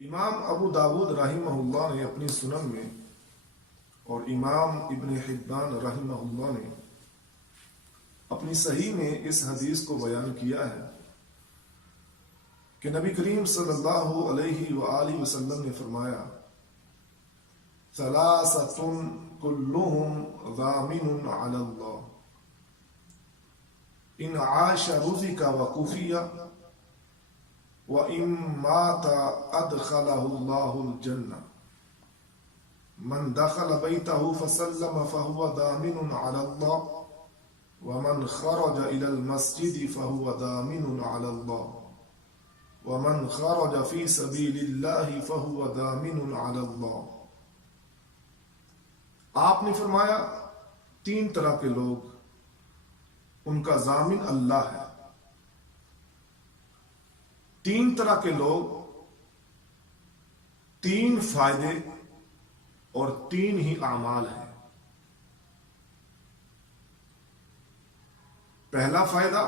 امام ابو داود رحمہ اللہ نے اپنی سنن میں اور امام ابن حبان رحمہ اللہ نے اپنی صحیح میں اس حدیث کو بیان کیا ہے کہ نبی کریم صلی اللہ علیہ وآلہ وسلم نے فرمایا ثلاثۃ کلہم ضامن علی اللہ ان عاش رزق وکفی وَإِن مَاتَ أَدْخَلَهُ اللَّهُ الْجَنَّةَ مَنْ دَخَلَ بَيْتَهُ فَسَلَّمَ فَهُوَ دَامِنٌ عَلَى اللَّهِ وَمَنْ خَرَجَ إِلَى الْمَسْجِدِ فَهُوَ دَامِنٌ عَلَى اللَّهِ وَمَنْ خَرَجَ فِي سَبِيلِ اللَّهِ فَهُوَ دَامِنٌ عَلَى اللَّهِ۔ آپ نے فرمایا تین طرح کے لوگ ان کا ضامن اللہ ہے۔ تین طرح کے لوگ تین فائدے اور تین ہی اعمال ہیں۔ پہلا فائدہ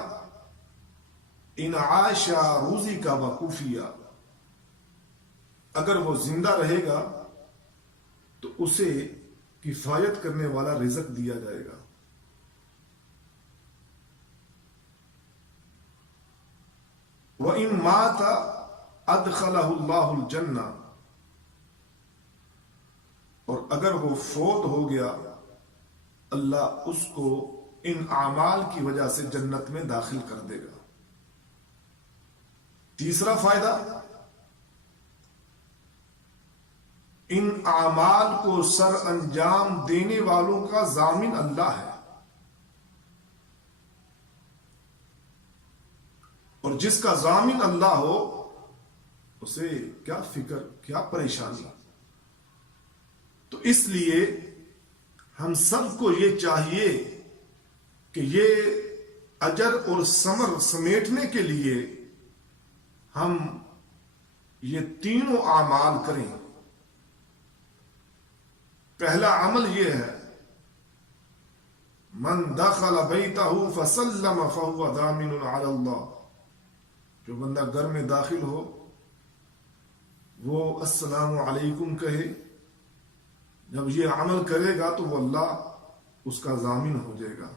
ان عاش رزق وکفی، اگر وہ زندہ رہے گا تو اسے کفایت کرنے والا رزق دیا جائے گا۔ وَإِن مَاتَ أَدْخَلَهُ اللَّهُ الْجَنَّةَ، اور اگر وہ فوت ہو گیا اللہ اس کو ان اعمال کی وجہ سے جنت میں داخل کر دے گا۔ تیسرا فائدہ ان اعمال کو سر انجام دینے والوں کا ضامن اللہ ہے، اور جس کا ضامن اللہ ہو اسے کیا فکر کیا پریشانی۔ تو اس لیے ہم سب کو یہ چاہیے کہ یہ اجر اور ثمر سمیٹنے کے لیے ہم یہ تینوں اعمال کریں۔ پہلا عمل یہ ہے من دخل بیتہ فسلم فہو ضامن علی اللہ، جو بندہ گھر میں داخل ہو وہ السلام علیکم کہے، جب یہ عمل کرے گا تو وہ اللہ اس کا ضامن ہو جائے گا۔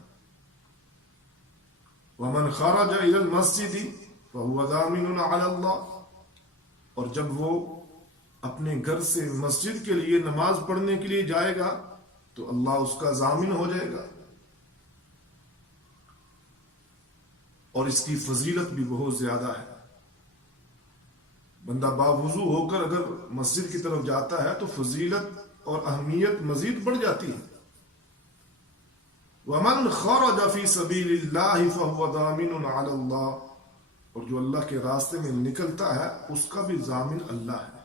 وَمَنْ خَرَجَ إِلَى الْمَسْجِدِ فَهُوَ ضَامِنٌ عَلَى اللَّهِ، اور جب وہ اپنے گھر سے مسجد کے لیے نماز پڑھنے کے لیے جائے گا تو اللہ اس کا ضامن ہو جائے گا، اور اس کی فضیلت بھی بہت زیادہ ہے۔ بندہ باوضو ہو کر اگر مسجد کی طرف جاتا ہے تو فضیلت اور اہمیت مزید بڑھ جاتی ہے۔ وَمَنْ خَرَجَ فِي سَبِيلِ اللَّهِ فَهُوَ ضَامِنٌ عَلَى اللَّهِ، اور جو اللہ کے راستے میں نکلتا ہے اس کا بھی ضامن اللہ ہے۔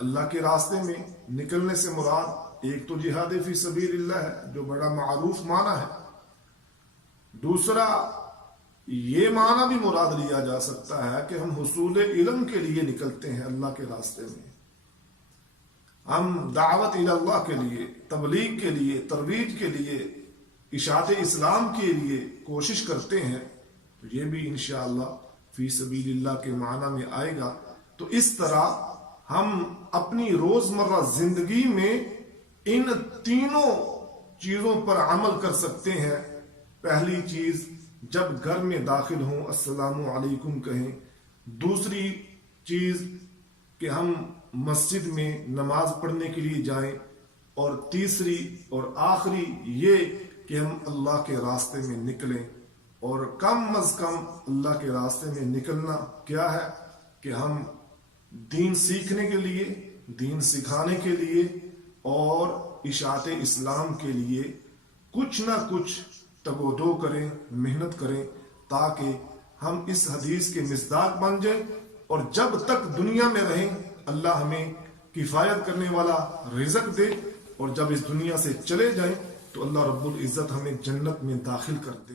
اللہ کے راستے میں نکلنے سے مراد ایک تو جہاد فی سبیل اللہ ہے جو بڑا معروف معنی ہے، دوسرا یہ معنی بھی مراد لیا جا سکتا ہے کہ ہم حصول علم کے لیے نکلتے ہیں اللہ کے راستے میں، ہم دعوت الی اللہ کے لیے، تبلیغ کے لیے، ترویج کے لیے، اشاعت اسلام کے لیے کوشش کرتے ہیں، تو یہ بھی انشاءاللہ فی سبیل اللہ کے معنی میں آئے گا۔ تو اس طرح ہم اپنی روزمرہ زندگی میں ان تینوں چیزوں پر عمل کر سکتے ہیں۔ پہلی چیز جب گھر میں داخل ہوں السلام علیکم کہیں، دوسری چیز کہ ہم مسجد میں نماز پڑھنے کے لیے جائیں، اور تیسری اور آخری یہ کہ ہم اللہ کے راستے میں نکلیں، اور کم از کم اللہ کے راستے میں نکلنا کیا ہے کہ ہم دین سیکھنے کے لیے، دین سکھانے کے لیے اور اشاعت اسلام کے لیے کچھ نہ کچھ تگ و دو کریں، محنت کریں، تاکہ ہم اس حدیث کے مصداق بن جائیں، اور جب تک دنیا میں رہیں اللہ ہمیں کفایت کرنے والا رزق دے، اور جب اس دنیا سے چلے جائیں تو اللہ رب العزت ہمیں جنت میں داخل کر دے۔